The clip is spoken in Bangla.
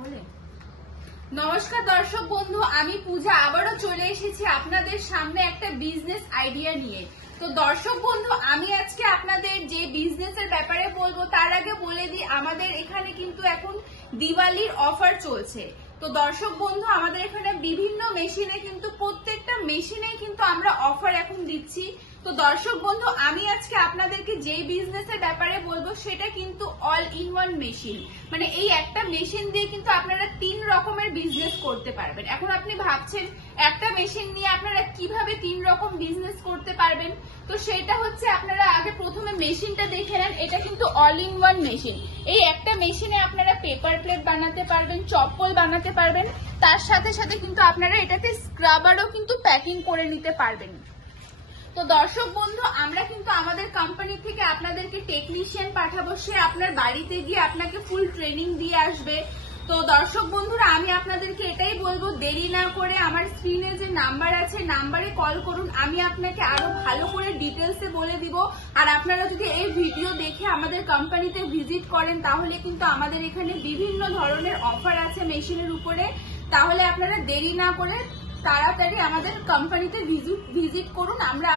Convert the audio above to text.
বলে নমস্কার দর্শক বন্ধু, আমি পূজা আবারও চলে এসেছি আপনাদের সামনে একটা বিজনেস আইডিয়া নিয়ে। তো দর্শক বন্ধু, আমি আজকে আপনাদের যে বিজনেসের ব্যাপারে বলবো তার আগে বলে দিই, আমাদের এখানে কিন্তু এখন দিওয়ালির অফার চলছে। তো দর্শক বন্ধু, আমাদের এখানে বিভিন্ন মেশিনে কিন্তু প্রত্যেকটা মেশিনে কিন্তু আমরা অফার এখন দিচ্ছি। তো দর্শক বন্ধু, আমি আজকে আপনাদেরকে যে বিজনেসের ব্যাপারে বলবো সেটা কিন্তু অল ইন ওয়ান মেশিন, মানে এই একটা মেশিন দিয়ে কিন্তু আপনারা 3 রকমের বিজনেস করতে পারবেন। এখন আপনি ভাবছেন একটা মেশিন নিয়ে আপনারা কিভাবে 3 রকম বিজনেস করতে পারবেন। তো সেটা হচ্ছে, আপনারা আগে প্রথমে মেশিনটা দেখে নেন। এটা কিন্তু অল ইন ওয়ান মেশিন। এই একটা মেশিনে আপনারা পেপার প্লেট বানাতে পারবেন, চপ্পল বানাতে পারবেন, তার সাথে সাথে কিন্তু আপনারা এটাতে স্ক্রাবারও কিন্তু প্যাকিং করে নিতে পারবেন। তো দর্শক বন্ধু, আমরা কিন্তু আমাদের কোম্পানি থেকে আপনাদেরকে টেকনিশিয়ান পাঠাবো, সে আপনার বাড়িতে গিয়ে আপনাকে ফুল ট্রেনিং দিয়ে আসবে। তো দর্শক বন্ধুরা, আমি আপনাদেরকে এটাই বলবো, দেরি না করে আমার স্ক্রিনে যে নাম্বার আছে নাম্বারে কল করুন, আমি আপনাকে আরো ভালো করে ডিটেলসে বলে দিব। আর আপনারা যদি এই ভিডিও দেখে আমাদের কোম্পানিতে ভিজিট করেন তাহলে কিন্তু আমাদের এখানে বিভিন্ন ধরনের অফার আছে মেশিনের উপরে। তাহলে আপনারা দেরি না করে তাড়াতাড়ি আমাদের কোম্পানিতে ভিজিট করুন। আমরা